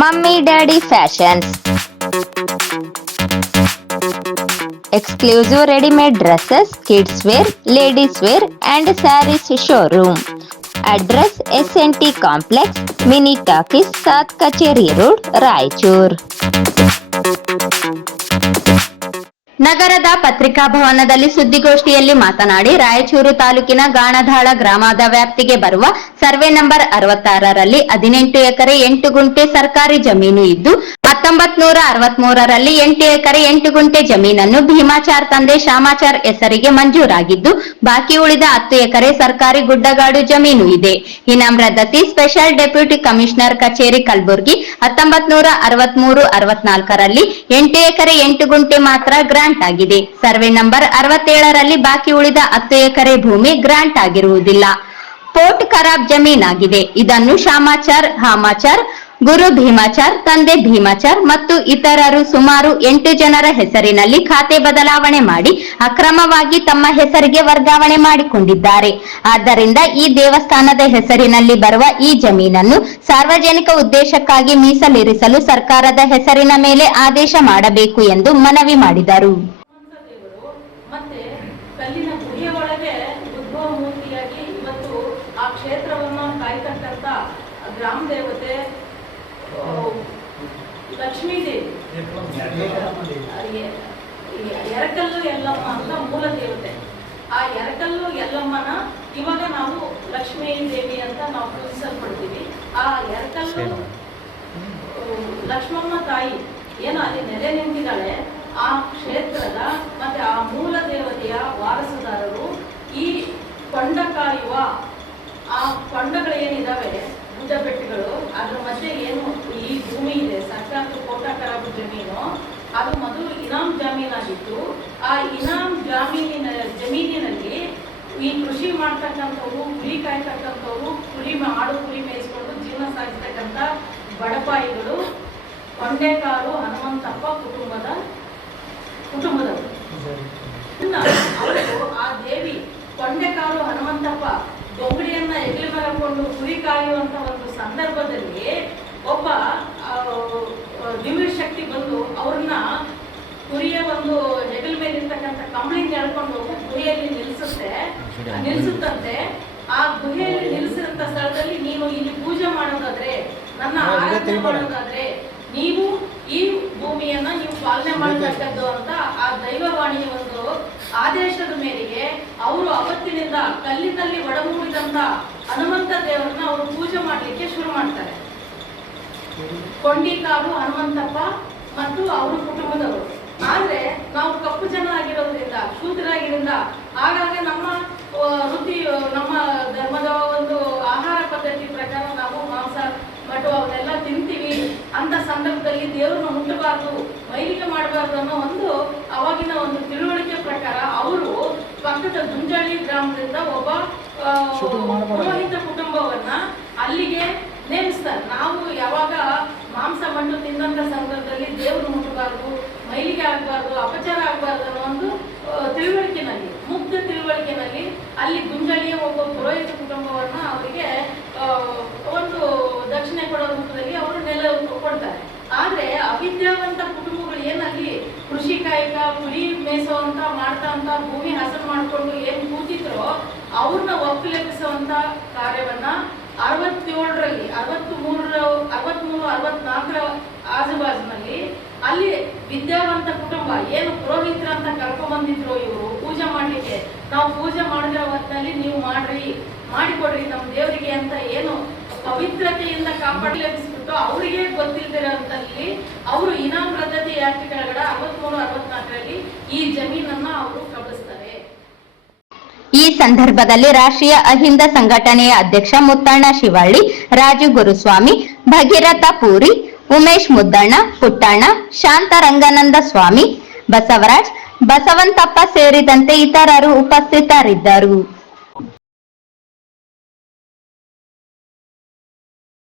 Mummy Daddy Fashions. Exclusive ready-made dresses, kids wear, ladies wear and sarees showroom. Address SNT Complex, Mini Talkies, South Kacheri Road, Raichur. ನಗರದ ಪತ್ರಿಕಾ ಭವನದಲ್ಲಿ ಸುದ್ದಿಗೋಷ್ಠಿಯಲ್ಲಿ ಮಾತನಾಡಿ, ರಾಯಚೂರು ತಾಲೂಕಿನ ಗಾಣದಾಳ ಗ್ರಾಮದ ವ್ಯಾಪ್ತಿಗೆ ಬರುವ ಸರ್ವೆ ನಂಬರ್ 66ರಲ್ಲಿ 18 ಎಕರೆ 8 ಗುಂಟೆ ಸರ್ಕಾರಿ ಜಮೀನು ಇದ್ದು 1963ರಲ್ಲಿ 8 ಎಕರೆ 8 ಗುಂಟೆ ಜಮೀನನ್ನು ಭೀಮಾಚಾರ್ ತಂದೆ ಶಾಮಾಚಾರ್ ಹೆಸರಿಗೆ ಮಂಜೂರಾಗಿದ್ದು, ಬಾಕಿ ಉಳಿದ 10 ಎಕರೆ ಸರ್ಕಾರಿ ಗುಡ್ಡಗಾಡು ಜಮೀನು ಇದೆ. ಇನಾಮ್ ರದ್ದತಿ ಸ್ಪೆಷಲ್ ಡೆಪ್ಯೂಟಿ ಕಮಿಷನರ್ ಕಚೇರಿ ಕಲಬುರ್ಗಿ 1963-64ರಲ್ಲಿ 8 ಎಕರೆ 8 ಗುಂಟೆ ಮಾತ್ರ ಗ್ರಾಂಟ್ ಆಗಿದೆ. ಸರ್ವೆ ನಂಬರ್ 67ರಲ್ಲಿ ಬಾಕಿ ಉಳಿದ 10 ಎಕರೆ ಭೂಮಿ ಗ್ರಾಂಟ್ ಆಗಿರುವುದಿಲ್ಲ. ಪೋರ್ಟ್ ಖರಾಬ್ ಜಮೀನಾಗಿದೆ. ಇದನ್ನು ಶಾಮಾಚಾರ್, ಹಾಮಾಚಾರ್, ಗುರು ಭೀಮಾಚಾರ್, ತಂದೆ ಭೀಮಾಚಾರ್ ಮತ್ತು ಇತರರು ಸುಮಾರು 8 ಜನರ ಹೆಸರಿನಲ್ಲಿ ಖಾತೆ ಬದಲಾವಣೆ ಮಾಡಿ ಅಕ್ರಮವಾಗಿ ತಮ್ಮ ಹೆಸರಿಗೆ ವರ್ಗಾವಣೆ ಮಾಡಿಕೊಂಡಿದ್ದಾರೆ. ಆದ್ದರಿಂದ ಈ ದೇವಸ್ಥಾನದ ಹೆಸರಿನಲ್ಲಿ ಬರುವ ಈ ಜಮೀನನ್ನು ಸಾರ್ವಜನಿಕ ಉದ್ದೇಶಕ್ಕಾಗಿ ಮೀಸಲಿರಿಸಲು ಸರ್ಕಾರದ ಹೆಸರಿನ ಮೇಲೆ ಆದೇಶ ಮಾಡಬೇಕು ಎಂದು ಮನವಿ ಮಾಡಿದರು. ಗ್ರಾಮ ದೇವತೆ ಲಕ್ಷ್ಮೀ ದೇವಿ, ಎರಕಲ್ಲು ಯಲ್ಲಮ್ಮ ಅಂತ ಮೂಲ ದೇವತೆ. ಆ ಎರಕಲ್ಲು ಯಲ್ಲಮ್ಮನ ಇವಾಗ ನಾವು ಲಕ್ಷ್ಮೀ ದೇವಿ ಅಂತ ನಾವು ಪೂಜಿಸಲ್ಪಡ್ತೀವಿ. ಆ ಎರಕಲ್ಲು ಲಕ್ಷ್ಮಮ್ಮ ತಾಯಿ ಏನು ಅಲ್ಲಿ ನೆಲೆ ನಿಂತಿದ್ದಾಳೆ, ಆ ಕ್ಷೇತ್ರದ ಮತ್ತೆ ಆ ಮೂಲ ದೇವತೆಯ ವಾರಸುದಾರರು ಈ ಕೊಂಡ ಕಾಯುವ ಆ ಕೊಂಡಗಳೇನಿದಾವೆ ಗುಡ್ಡ ಬೆಟ್ಟಗಳು, ಅದ್ರ ಮಧ್ಯೆ ಏನು ಈ ಭೂಮಿ ಇದೆ ಸರ್ಕಾರದ ಕೋಟ ಖರಾಬು ಜಮೀನು, ಅದು ಮೊದಲು ಇನಾಮ್ ಜಮೀನಾಗಿತ್ತು. ಆ ಇನಾಮ್ ಜಮೀನಿನಲ್ಲಿ ಈ ಕೃಷಿ ಮಾಡ್ತಕ್ಕಂಥವ್ರು, ಕುರಿ ಕಾಯ್ತಕ್ಕಂಥವ್ರು, ಆಡು ಕುರಿ ಮೇಯಿಸ್ಕೊಂಡು ಜೀವನ ಸಾಗಿಸ್ತಕ್ಕಂಥ ಬಡಪಾಯಿಗಳು ಕೊಂಡೇಕಾರು ಹನುಮಂತಪ್ಪ ಕುಟುಂಬದವರು. ಅವರು ಆ ದೇವಿ ಕೊಂಡೇಕಾರು ಹನುಮಂತಪ್ಪ ಬೊಂಬಡಿಯನ್ನ ಹೆಗಲ ಮೇಲೆ ಹಾಕೊಂಡು ಕುರಿ ಕಾಯುವಂತ ಒಂದು ಸಂದರ್ಭದಲ್ಲಿ ಒಬ್ಬ ದಿವ್ಯ ಶಕ್ತಿ ಬಂದು ಅವ್ರನ್ನ ಕುರಿಯ ಒಂದು ಹೆಗಲ ಮೇಲೆ ಇರ್ತಕ್ಕಂಥ ಕಂಬಳಿಗೆ ಎಳ್ಕೊಂಡು ಹೋಗಿ ಗುಹೆಯಲ್ಲಿ ನಿಲ್ಸುತ್ತಂತೆ. ಆ ಗುಹೆಯಲ್ಲಿ ನಿಲ್ಲಿಸಿದಂತ ಸ್ಥಳದಲ್ಲಿ ನೀನು ಇಲ್ಲಿ ಪೂಜೆ ಮಾಡೋದಾದ್ರೆ, ನನ್ನ ಆರಾಧನೆ ಮಾಡೋದಾದ್ರೆ ನೀವು ಈ ಭೂಮಿಯನ್ನ ನೀವು ಪಾಲನೆ ಮಾಡತಕ್ಕದ್ದು ಅಂತ ಆ ದೈವವಾಣಿಯ ಒಂದು ಆದೇಶದ ಮೇರೆಗೆ ಅವರು ಅವತ್ತಿನಿಂದ ಕಲ್ಲಿನಲ್ಲಿ ಒಡಮೂಡಿದಂತ ಹನುಮಂತ ದೇವರನ್ನ ಅವರು ಪೂಜೆ ಮಾಡ್ಲಿಕ್ಕೆ ಶುರು ಮಾಡ್ತಾರೆ. ಕೊಂಡಿಕಾರು ಹನುಮಂತಪ್ಪ ಮತ್ತು ಅವರ ಕುಟುಂಬದವರು. ಆದ್ರೆ ನಾವು ಕಪ್ಪು ಜನ ಆಗಿರೋದ್ರಿಂದ, ಶೂದ್ರಾಗಿರೋದ್ರಿಂದ ಆಗಾಗ ನಮ್ಮ ವೃತ್ತಿ, ನಮ್ಮ ಧರ್ಮದ ಒಂದು ಆಹಾರ ಪದ್ಧತಿ ಪ್ರಕಾರ ನಾವು ಮಾಂಸ ಮಟು ಅವನ್ನೆಲ್ಲ ತಿಂತೀವಿ. ಅಂತ ಸಂದರ್ಭದಲ್ಲಿ ದೇವ್ರನ್ನ ಮುಟ್ಟಬಾರ್ದು, ಮೈಲಿಗೆ ಮಾಡಬಾರ್ದು ಅನ್ನೋ ಒಂದು ಅವಾಗಿನ ಒಂದು ತಿಳುವಳಿಕೆ ಪ್ರಕಾರ ಅವರು ಪಕ್ಕದ ದುಂಜಾಳಿ ಗ್ರಾಮದಿಂದ ಒಬ್ಬ ಪುರೋಹಿತ ಕುಟುಂಬವನ್ನ ಅಲ್ಲಿಗೆ ನೇಮಿಸ್ತಾರೆ. ನಾವು ಯಾವಾಗ ಮಾಂಸ ಮಣ್ಣು ತಿಂದಂತ ಸಂದರ್ಭದಲ್ಲಿ ದೇವ್ರು ಮುಟ್ಟಬಾರ್ದು, ಮೈಲಿಗೆ ಆಗಬಾರ್ದು, ಅಪಚಾರ ಆಗಬಾರ್ದು ಅನ್ನೋ ಒಂದು ತಿಳುವಳಿಕೆನಲ್ಲಿ, ಮುಗ್ಧ ತಿಳುವಳಿಕೆನಲ್ಲಿ ಅಲ್ಲಿ ಗುಂಜಳಿಯ ಒಬ್ಬ ಪುರೋಹಿತ ಕುಟುಂಬವನ್ನ ಅವರಿಗೆ ಒಂದು ದಕ್ಷಿಣೆ ಕೊಡೋ ರೂಪದಲ್ಲಿ ಅವರು ನೆಲ ಕೊಡ್ತಾರೆ. ಆದ್ರೆ ಅವಿದ್ಯಾವಂತ ಕುಟುಂಬಗಳು ಏನಲ್ಲಿ ಕೃಷಿ ಕಾಯಕ, ಕುರಿ ಮೇಯಿಸುವಂತ ಮಾಡ್ತಾ ಅಂತ ಭೂಮಿ ಹಸನು ಮಾಡ್ಕೊಂಡು ಏನ್ ಕೂತಿದ್ರೋ ಅವ್ರನ್ನ ಒಕ್ಕಲೆಬ್ಬಿಸುವಂತ ಕಾರ್ಯವನ್ನ 67ರಲ್ಲಿ 63-64ರ ಆಜುಬಾಜಿನಲ್ಲಿ ಅಲ್ಲಿ ವಿದ್ಯಾವಂತ ಕುಟುಂಬ ಏನು ಪುರೋಹಿತರ ಅಂತ ಕರ್ಕೊಂಡ್ ಬಂದಿದ್ರು ಇವರು ಪೂಜೆ ಮಾಡ್ಲಿಕ್ಕೆ, ನಾವು ಪೂಜೆ ಮಾಡಿದ ಹೊತ್ತಿನಲ್ಲಿ ನೀವು ಮಾಡಿಕೊಡ್ರಿ ನಮ್ಮ ದೇವರಿಗೆ ಅಂತ ಏನು ಪವಿತ್ರತೆಯಿಂದ ಕಾಪಾಡಲೇಬಿಸ್ಬಿಟ್ಟು ಅವರಿಗೆ ಗೊತ್ತಿಲ್ದಿರೋಂತಲ್ಲಿ ಅವರು ಇನಾಮ್ ರದ್ದತಿ ಆಕ್ಟ್ ಕೆಳಗಡೆ 63-64ರಲ್ಲಿ ಈ ಜಮೀನನ್ನ ಅವರು ಕಬಳಿಸ್ತಾರೆ. ಈ ಸಂದರ್ಭದಲ್ಲಿ ರಾಷ್ಟ್ರೀಯ ಅಹಿಂದ ಸಂಘಟನೆಯ ಅಧ್ಯಕ್ಷ ಮುತ್ತಣ್ಣ ಶಿವಳ್ಳಿ, ರಾಜು ಗುರುಸ್ವಾಮಿ, ಭಗೀರಥ ಪೂರಿ, ಉಮೇಶ್ ಮುದ್ದಣ್ಣ, ಪುಟ್ಟಣ್ಣ, ಶಾಂತರಂಗಾನಂದ ಸ್ವಾಮಿ, ಬಸವರಾಜ್, ಬಸವಂತಪ್ಪ ಸೇರಿದಂತೆ ಇತರರು ಉಪಸ್ಥಿತರಿದ್ದರು.